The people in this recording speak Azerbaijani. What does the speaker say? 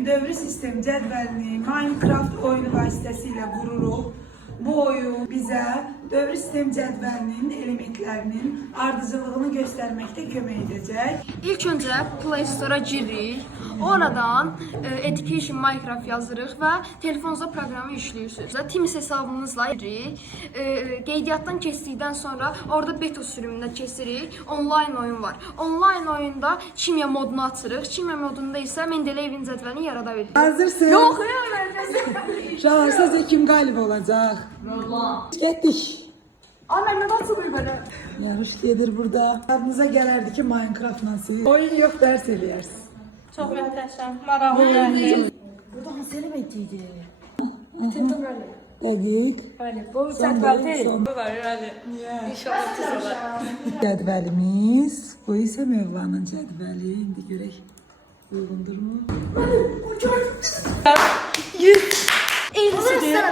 gün dövri sistem cədvəlini Minecraft oyunu vasitəsilə qururuq. Bu oyun bizə dövri sistem cədvəlinin elementlərinin ardıcıllığını göstərməkdə kömək edəcək. İlk öncə Play Store-a giririk. Oradan Education Minecraft yazırıq və telefonunuzda proqramı yüklüyorsunuz. Teams hesabınızla giririk. Qeydiyyatdan keçdikdən sonra orada beta sürümünə keçirik. Online oyun var. Online oyunda kimya modunu açırıq. Kimya modunda isə Mendeleevin cədvəlini yarada bilirik. Hazırsın? Yox, hayır. Şahar, sizcə kim qalib olacaq? Getdik. Ay, məndən açılır belə. Yarış gedir burada. Aklınıza gələrdi ki Minecraftla siz oyun yox dərs eləyərsiniz. Çox möhtəşəm, maraqlı. Burada hansı element idi? Bitirdim belə. Dəqiq. Bəli, bu Son cədvəl deyil, deyil. son. Bu var, bəli. İnşallah tez olar. Cədvəlimiz. Bu isə Mövlanın cədvəli. İndi görək uyğundurmu? Eylisidir.